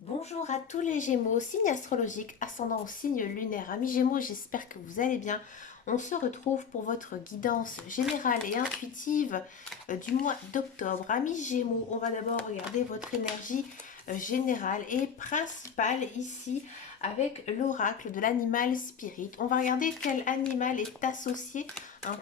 Bonjour à tous les Gémeaux, signe astrologique, ascendant au signe lunaire. Amis Gémeaux, j'espère que vous allez bien. On se retrouve pour votre guidance générale et intuitive du mois d'octobre. Amis Gémeaux, on va d'abord regarder votre énergie générale et principale ici avec l'oracle de l'animal spirit. On va regarder quel animal est associé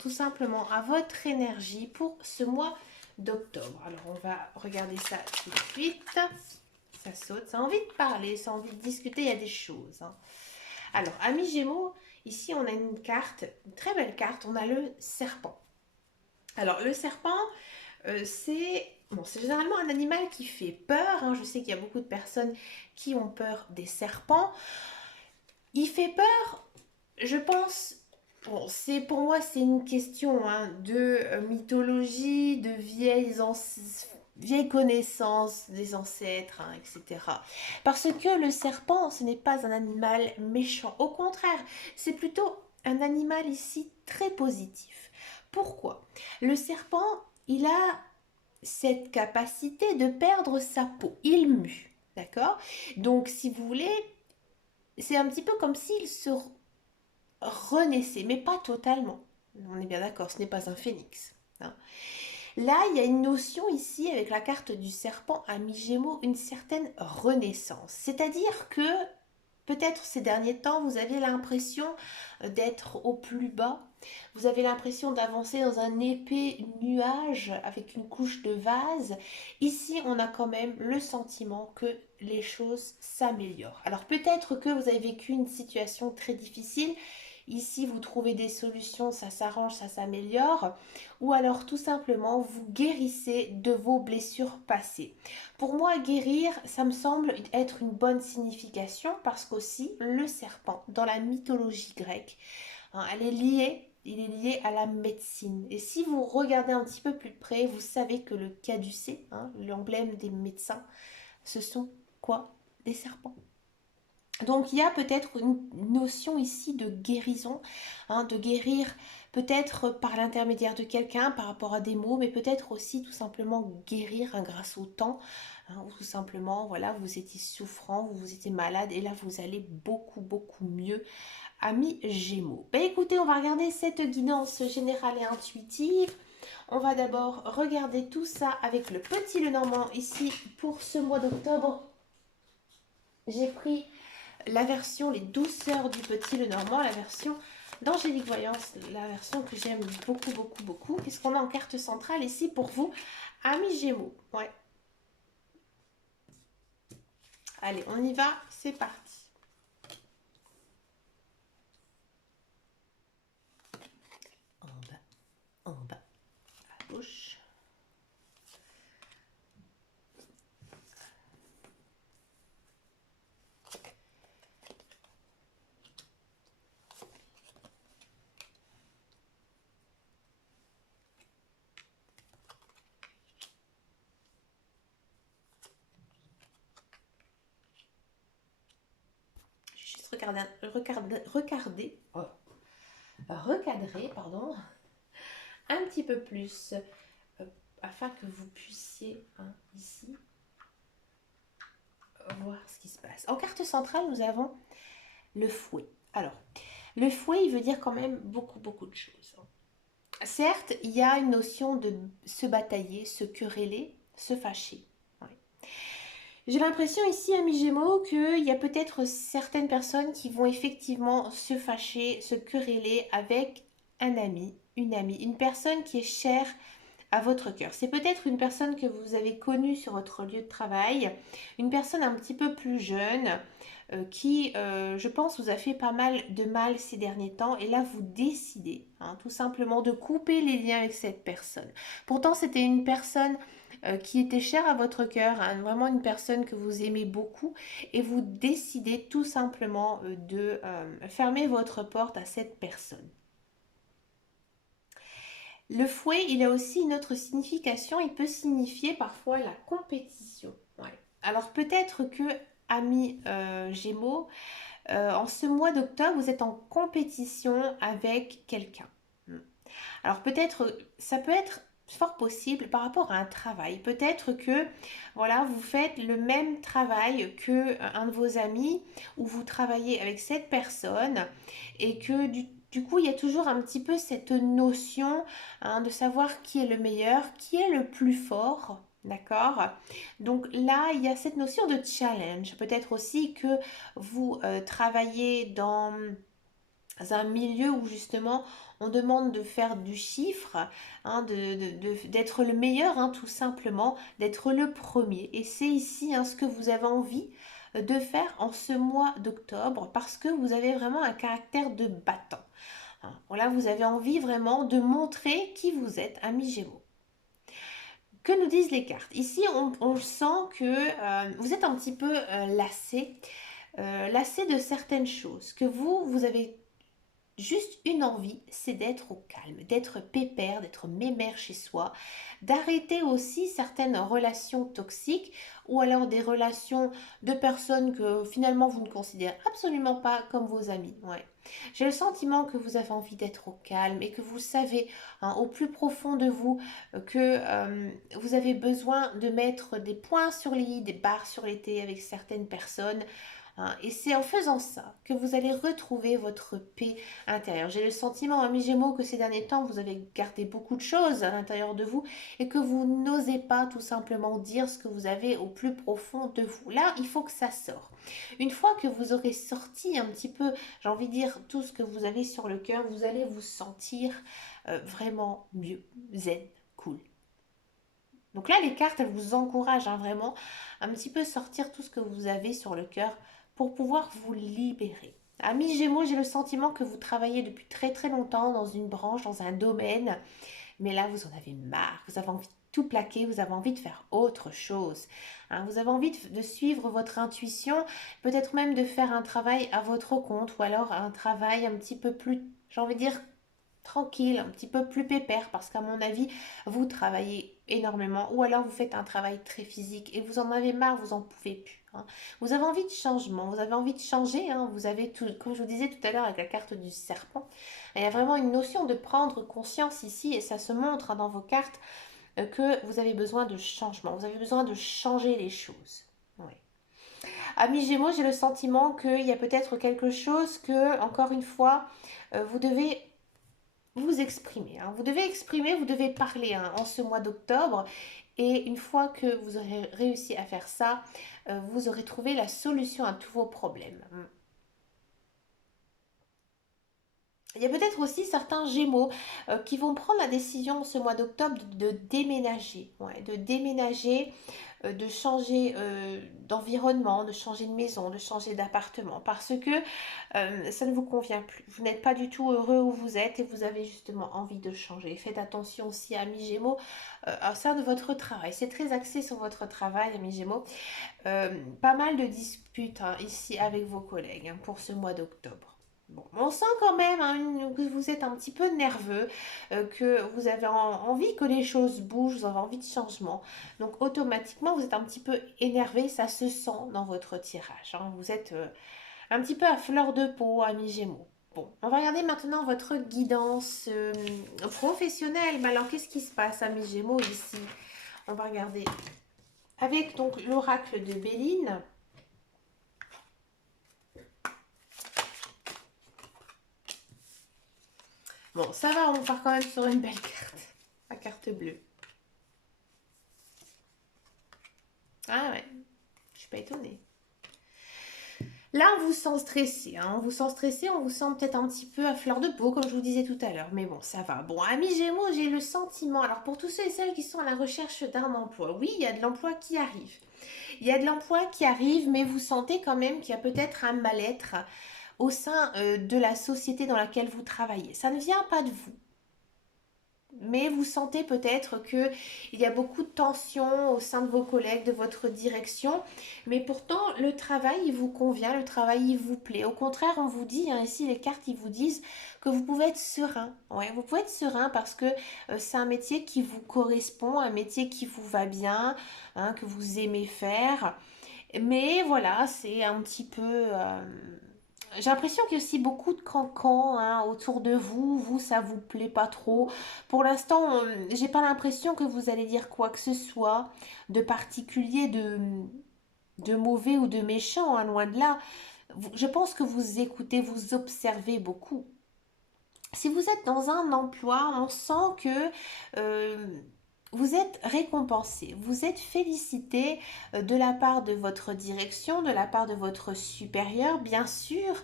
tout simplement à votre énergie pour ce mois d'octobre. Alors on va regarder ça tout de suite. Ça saute, ça a envie de parler, ça a envie de discuter, il y a des choses. Alors, amis Gémeaux, ici on a une carte, une très belle carte, on a le serpent. Alors, le serpent, c'est généralement un animal qui fait peur. Je sais qu'il y a beaucoup de personnes qui ont peur des serpents. Il fait peur, je pense. Bon, pour moi, c'est une question de mythologie, de vieilles connaissances des ancêtres, etc. Parce que le serpent, ce n'est pas un animal méchant. Au contraire, c'est plutôt un animal ici très positif. Pourquoi? Le serpent, il a cette capacité de perdre sa peau. Il mue. D'accord? Donc, si vous voulez, c'est un petit peu comme s'il se renaissait, mais pas totalement. On est bien d'accord, ce n'est pas un phénix. Là, il y a une notion ici avec la carte du serpent à mi-gémeaux, une certaine renaissance. C'est-à-dire que peut-être ces derniers temps, vous avez l'impression d'être au plus bas. Vous avez l'impression d'avancer dans un épais nuage avec une couche de vase. Ici, on a quand même le sentiment que les choses s'améliorent. Alors peut-être que vous avez vécu une situation très difficile. Ici, vous trouvez des solutions, ça s'arrange, ça s'améliore. Ou alors tout simplement, vous guérissez de vos blessures passées. Pour moi, guérir, ça me semble être une bonne signification parce qu'aussi, le serpent, dans la mythologie grecque, il est lié à la médecine. Et si vous regardez un petit peu plus près, vous savez que le caducée, l'emblème des médecins, ce sont quoi? Des serpents. Donc il y a peut-être une notion ici de guérison, de guérir peut-être par l'intermédiaire de quelqu'un par rapport à des mots, mais peut-être aussi tout simplement guérir grâce au temps, ou tout simplement, voilà, vous étiez souffrant, vous étiez malade, et là vous allez beaucoup beaucoup mieux, amis Gémeaux. Ben écoutez, on va regarder cette guidance générale et intuitive. On va d'abord regarder tout ça avec le petit Lenormand ici pour ce mois d'octobre. J'ai pris la version Les douceurs du petit Lenormand, la version d'Angélique Voyance, la version que j'aime beaucoup, beaucoup, beaucoup. Qu'est-ce qu'on a en carte centrale ici pour vous, amis Gémeaux? Ouais. Allez, on y va, c'est parti. En bas, en bas, à gauche. Juste recadrer, pardon, un petit peu plus euh, afin que vous puissiez ici voir ce qui se passe. En carte centrale, nous avons le fouet. Alors, le fouet, il veut dire quand même beaucoup, beaucoup de choses. Certes, il y a une notion de se batailler, se quereller, se fâcher. Ouais. J'ai l'impression ici, amis Gémeaux, qu'il y a peut-être certaines personnes qui vont effectivement se fâcher, se quereller avec un ami, une amie, une personne qui est chère à votre cœur. C'est peut-être une personne que vous avez connue sur votre lieu de travail, une personne un petit peu plus jeune qui, je pense, vous a fait pas mal de mal ces derniers temps. Et là, vous décidez tout simplement de couper les liens avec cette personne. Pourtant, c'était une personne qui était chère à votre cœur, vraiment une personne que vous aimez beaucoup. Et vous décidez tout simplement de fermer votre porte à cette personne. Le fouet, il a aussi une autre signification. Il peut signifier parfois la compétition. Ouais. Alors peut-être que, amis Gémeaux, en ce mois d'octobre, vous êtes en compétition avec quelqu'un. Alors peut-être, ça peut être fort possible par rapport à un travail. Peut-être que voilà, vous faites le même travail que un de vos amis ou vous travaillez avec cette personne et que du coup, il y a toujours un petit peu cette notion de savoir qui est le meilleur, qui est le plus fort. D'accord? Donc là, il y a cette notion de challenge. Peut-être aussi que vous travaillez dans un milieu où justement on demande de faire du chiffre, d'être le meilleur, tout simplement, d'être le premier. Et c'est ici ce que vous avez envie de faire en ce mois d'octobre parce que vous avez vraiment un caractère de battant. Voilà, vous avez envie vraiment de montrer qui vous êtes, ami Gémeaux. Que nous disent les cartes? Ici, on sent que vous êtes un petit peu lassé de certaines choses, que vous avez juste une envie, c'est d'être au calme, d'être pépère, d'être mémère chez soi, d'arrêter aussi certaines relations toxiques ou alors des relations de personnes que finalement vous ne considérez absolument pas comme vos amis. Ouais. J'ai le sentiment que vous avez envie d'être au calme et que vous savez au plus profond de vous que vous avez besoin de mettre des points sur les i, des barres sur les t avec certaines personnes. Et c'est en faisant ça que vous allez retrouver votre paix intérieure. J'ai le sentiment, ami Gémeaux, que ces derniers temps, vous avez gardé beaucoup de choses à l'intérieur de vous et que vous n'osez pas tout simplement dire ce que vous avez au plus profond de vous. Là, il faut que ça sorte. Une fois que vous aurez sorti un petit peu, j'ai envie de dire, tout ce que vous avez sur le cœur, vous allez vous sentir vraiment mieux, zen, cool. Donc là, les cartes, elles vous encouragent vraiment un petit peu sortir tout ce que vous avez sur le cœur pour pouvoir vous libérer. Amis Gémeaux, j'ai le sentiment que vous travaillez depuis très très longtemps dans une branche, dans un domaine, mais là vous en avez marre, vous avez envie de tout plaquer, vous avez envie de faire autre chose. Vous avez envie de suivre votre intuition, peut-être même de faire un travail à votre compte ou alors un travail un petit peu plus, j'ai envie de dire, tranquille, un petit peu plus pépère, parce qu'à mon avis, vous travaillez énormément, ou alors vous faites un travail très physique et vous en avez marre, vous en pouvez plus. Vous avez envie de changement, vous avez envie de changer, vous avez tout, comme je vous disais tout à l'heure avec la carte du serpent, il y a vraiment une notion de prendre conscience ici, et ça se montre dans vos cartes, que vous avez besoin de changement, vous avez besoin de changer les choses. Oui. Amis Gémeaux, j'ai le sentiment qu'il y a peut-être quelque chose que, encore une fois, vous devez vous exprimer. Vous devez exprimer, vous devez parler en ce mois d'octobre. Et une fois que vous aurez réussi à faire ça, vous aurez trouvé la solution à tous vos problèmes. Il y a peut-être aussi certains Gémeaux qui vont prendre la décision ce mois d'octobre de déménager. Ouais, de déménager, de changer d'environnement, de changer de maison, de changer d'appartement. Parce que ça ne vous convient plus. Vous n'êtes pas du tout heureux où vous êtes et vous avez justement envie de changer. Faites attention aussi, amis Gémeaux, à ça de votre travail. C'est très axé sur votre travail, amis Gémeaux. Pas mal de disputes ici avec vos collègues pour ce mois d'octobre. Bon, on sent quand même que vous êtes un petit peu nerveux, que vous avez envie que les choses bougent, vous avez envie de changement. Donc automatiquement, vous êtes un petit peu énervé, ça se sent dans votre tirage. Vous êtes un petit peu à fleur de peau, amis Gémeaux. Bon, on va regarder maintenant votre guidance professionnelle. Mais alors, qu'est-ce qui se passe, amis Gémeaux, ici? On va regarder avec donc l'oracle de Béline. Bon, ça va, on part quand même sur une belle carte. La carte bleue. Ah ouais, je suis pas étonnée. Là, on vous sent stressé, on vous sent stressé, on vous sent peut-être un petit peu à fleur de peau, comme je vous disais tout à l'heure. Mais bon, ça va. Bon, amis Gémeaux, j'ai le sentiment. Alors, pour tous ceux et celles qui sont à la recherche d'un emploi, oui, il y a de l'emploi qui arrive. Il y a de l'emploi qui arrive, mais vous sentez quand même qu'il y a peut-être un mal-être au sein de la société dans laquelle vous travaillez. Ça ne vient pas de vous. Mais vous sentez peut-être qu'il y a beaucoup de tensions au sein de vos collègues, de votre direction. Mais pourtant, le travail, il vous convient, le travail, il vous plaît. Au contraire, on vous dit, ici, les cartes, ils vous disent que vous pouvez être serein. Ouais, vous pouvez être serein parce que c'est un métier qui vous correspond, un métier qui vous va bien, que vous aimez faire. Mais voilà, c'est un petit peu J'ai l'impression qu'il y a aussi beaucoup de cancans hein, autour de vous. Vous, ça vous plaît pas trop. Pour l'instant, j'ai pas l'impression que vous allez dire quoi que ce soit de particulier, de mauvais ou de méchant, hein, loin de là. Je pense que vous écoutez, vous observez beaucoup. Si vous êtes dans un emploi, on sent que euh, vous êtes récompensé, vous êtes félicité de la part de votre direction, de la part de votre supérieur. Bien sûr,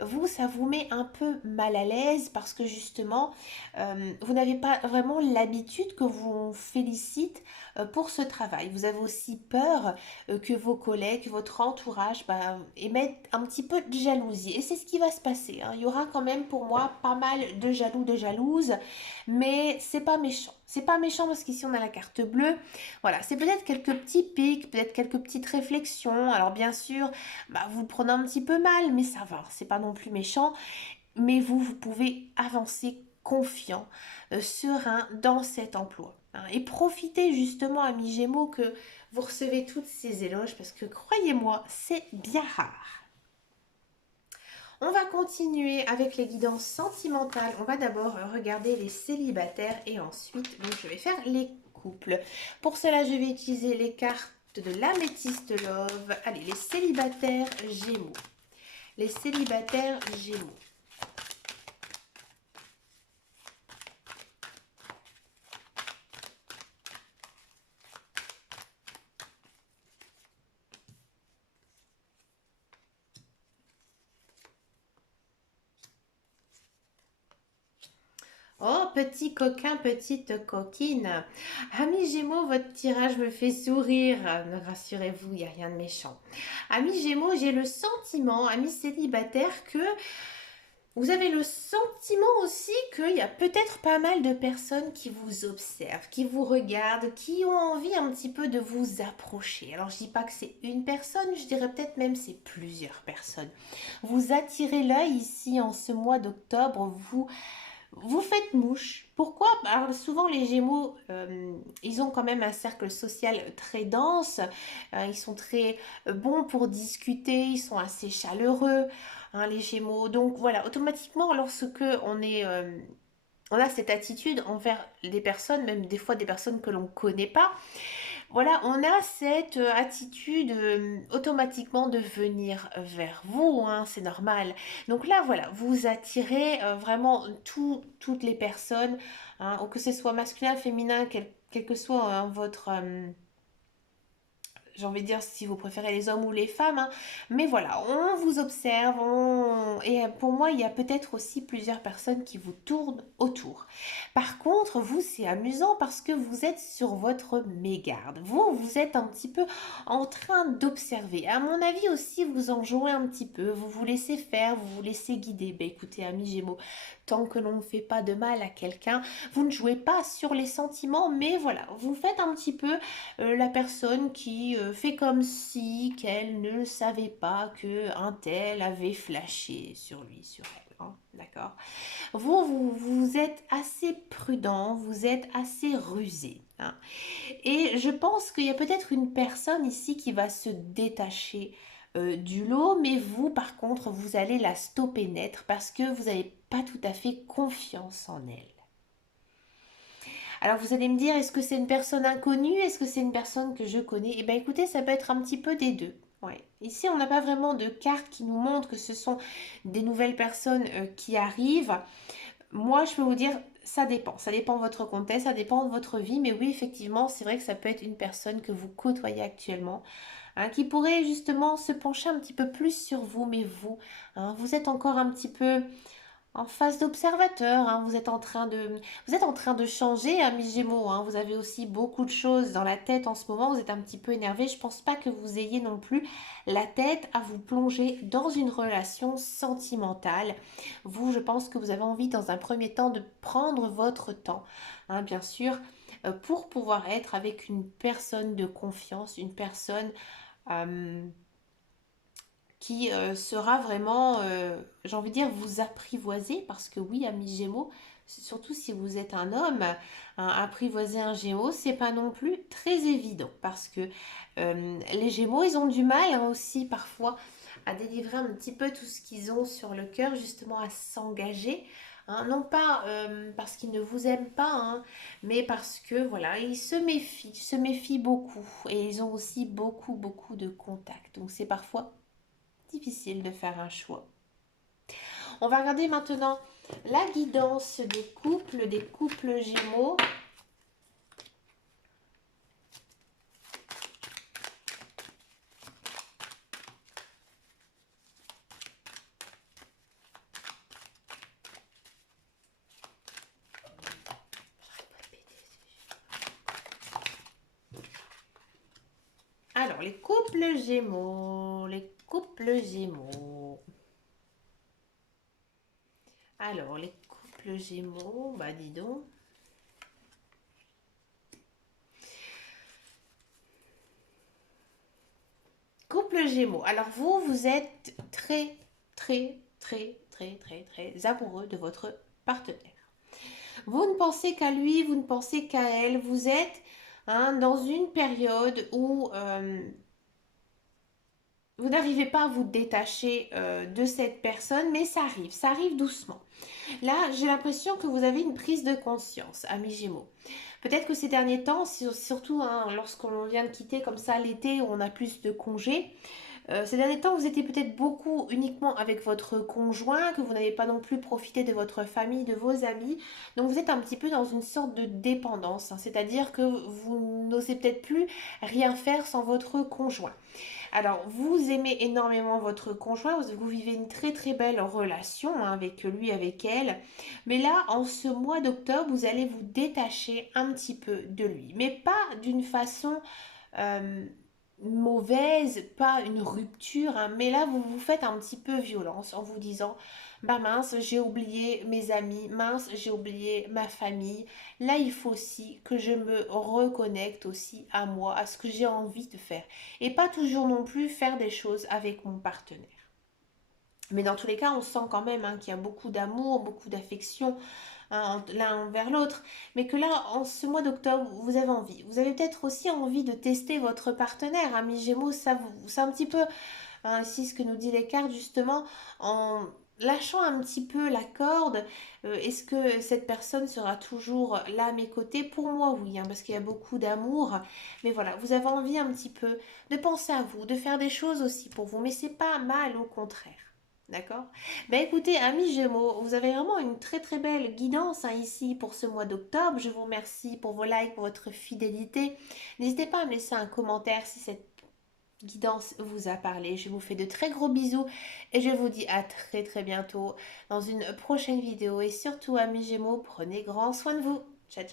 vous, ça vous met un peu mal à l'aise parce que justement, vous n'avez pas vraiment l'habitude que vous félicite pour ce travail. Vous avez aussi peur que vos collègues, votre entourage bah, émettent un petit peu de jalousie. Et c'est ce qui va se passer, hein. Il y aura quand même pour moi pas mal de jaloux, de jalouses, mais c'est pas méchant. C'est pas méchant parce qu'ici on a la carte bleue. Voilà, c'est peut-être quelques petits pics, peut-être quelques petites réflexions. Alors bien sûr, bah, vous le prenez un petit peu mal, mais ça va, c'est pas non plus méchant. Mais vous pouvez avancer confiant, serein dans cet emploi, hein. Et profitez justement, amis Gémeaux, que vous recevez toutes ces éloges parce que croyez-moi, c'est bien rare. On va continuer avec les guidances sentimentales. On va d'abord regarder les célibataires et ensuite, donc, je vais faire les couples. Pour cela, je vais utiliser les cartes de l'améthyste love. Allez, les célibataires Gémeaux. Les célibataires Gémeaux. Oh, petit coquin, petite coquine. Ami Gémeaux, votre tirage me fait sourire. Rassurez-vous, il n'y a rien de méchant. Ami Gémeaux, j'ai le sentiment, ami célibataire, que vous avez le sentiment aussi qu'il y a peut-être pas mal de personnes qui vous observent, qui vous regardent, qui ont envie un petit peu de vous approcher. Alors je dis pas que c'est une personne, je dirais peut-être même c'est plusieurs personnes. Vous attirez l'œil ici en ce mois d'octobre, vous faites mouche. Pourquoi? Alors, souvent les Gémeaux, ils ont quand même un cercle social très dense. Ils sont très bons pour discuter. Ils sont assez chaleureux, hein, les Gémeaux. Donc voilà, automatiquement, lorsque on a cette attitude envers des personnes, même des fois des personnes que l'on ne connaît pas, voilà, on a cette attitude automatiquement de venir vers vous, hein, c'est normal. Donc là, voilà, vous attirez vraiment toutes les personnes, hein, que ce soit masculin, féminin, quel que soit hein, votre, j'ai envie de dire si vous préférez les hommes ou les femmes, hein. Mais voilà, on vous observe, et pour moi, il y a peut-être aussi plusieurs personnes qui vous tournent autour. Par contre, vous, c'est amusant parce que vous êtes sur votre mégarde. Vous êtes un petit peu en train d'observer. À mon avis aussi, vous en jouez un petit peu, vous vous laissez faire, vous vous laissez guider. Ben écoutez, amis Gémeaux, tant que l'on ne fait pas de mal à quelqu'un, vous ne jouez pas sur les sentiments, mais voilà, vous faites un petit peu la personne qui fait comme si qu'elle ne savait pas que un tel avait flashé sur lui, sur elle, hein, d'accord? Vous êtes assez prudent, vous êtes assez rusé, hein. Et je pense qu'il y a peut-être une personne ici qui va se détacher du lot, mais vous, par contre, vous allez la stopper net parce que vous n'avez pas tout à fait confiance en elle. Alors vous allez me dire, est-ce que c'est une personne inconnue? Est-ce que c'est une personne que je connais? Eh bien écoutez, ça peut être un petit peu des deux. Ouais. Ici, on n'a pas vraiment de carte qui nous montre que ce sont des nouvelles personnes qui arrivent. Moi, je peux vous dire, ça dépend. Ça dépend de votre contexte, ça dépend de votre vie. Mais oui, effectivement, c'est vrai que ça peut être une personne que vous côtoyez actuellement, hein, qui pourrait justement se pencher un petit peu plus sur vous. Mais vous, hein, vous êtes encore un petit peu en phase d'observateur, hein. Vous êtes en train de changer, amis Gémeaux, hein. Vous avez aussi beaucoup de choses dans la tête en ce moment. Vous êtes un petit peu énervé. Je pense pas que vous ayez non plus la tête à vous plonger dans une relation sentimentale. Vous, je pense que vous avez envie dans un premier temps de prendre votre temps, hein, bien sûr, pour pouvoir être avec une personne de confiance, une personne euh, qui sera vraiment, j'ai envie de dire, vous apprivoiser, parce que oui, amis Gémeaux, surtout si vous êtes un homme, hein, apprivoiser un Gémeaux, c'est pas non plus très évident parce que les Gémeaux, ils ont du mal hein, aussi parfois à délivrer un petit peu tout ce qu'ils ont sur le cœur, justement à s'engager. Hein, non pas parce qu'ils ne vous aiment pas, hein, mais parce que voilà, ils se méfient beaucoup et ils ont aussi beaucoup de contacts. Donc c'est parfois difficile de faire un choix. On va regarder maintenant la guidance des couples Gémeaux. Alors, les couples Gémeaux, les couples Gémeaux. Alors, les couples Gémeaux, bah dis donc. Couple Gémeaux. Alors vous êtes très amoureux de votre partenaire. Vous ne pensez qu'à lui, vous ne pensez qu'à elle. Vous êtes hein, dans une période où vous n'arrivez pas à vous détacher de cette personne, mais ça arrive doucement. Là, j'ai l'impression que vous avez une prise de conscience, amis Gémeaux. Peut-être que ces derniers temps, surtout hein, lorsqu'on vient de quitter comme ça l'été où on a plus de congés, ces derniers temps, vous étiez peut-être beaucoup uniquement avec votre conjoint, que vous n'avez pas non plus profité de votre famille, de vos amis. Donc vous êtes un petit peu dans une sorte de dépendance, hein, c'est-à-dire que vous n'osez peut-être plus rien faire sans votre conjoint. Alors, vous aimez énormément votre conjoint, vous vivez une très belle relation hein, avec lui, avec elle. Mais là, en ce mois d'octobre, vous allez vous détacher un petit peu de lui. Mais pas d'une façon euh, mauvaise, pas une rupture, hein, mais là vous vous faites un petit peu violence en vous disant bah mince j'ai oublié mes amis, mince j'ai oublié ma famille, là il faut aussi que je me reconnecte aussi à moi, à ce que j'ai envie de faire et pas toujours non plus faire des choses avec mon partenaire. Mais dans tous les cas, on sent quand même hein, qu'il y a beaucoup d'amour, beaucoup d'affection hein, l'un envers l'autre. Mais que là, en ce mois d'octobre, vous avez envie. Vous avez peut-être aussi envie de tester votre partenaire. Ami Gémeaux, ça, c'est un petit peu hein, ici ce que nous dit les cartes justement. En lâchant un petit peu la corde, est-ce que cette personne sera toujours là à mes côtés? Pour moi, oui, hein, parce qu'il y a beaucoup d'amour. Mais voilà, vous avez envie un petit peu de penser à vous, de faire des choses aussi pour vous. Mais c'est pas mal, au contraire. D'accord. Ben écoutez, amis Gémeaux, vous avez vraiment une très belle guidance hein, ici pour ce mois d'octobre. Je vous remercie pour vos likes, pour votre fidélité. N'hésitez pas à me laisser un commentaire si cette guidance vous a parlé. Je vous fais de très gros bisous et je vous dis à très bientôt dans une prochaine vidéo. Et surtout, amis Gémeaux, prenez grand soin de vous. Ciao.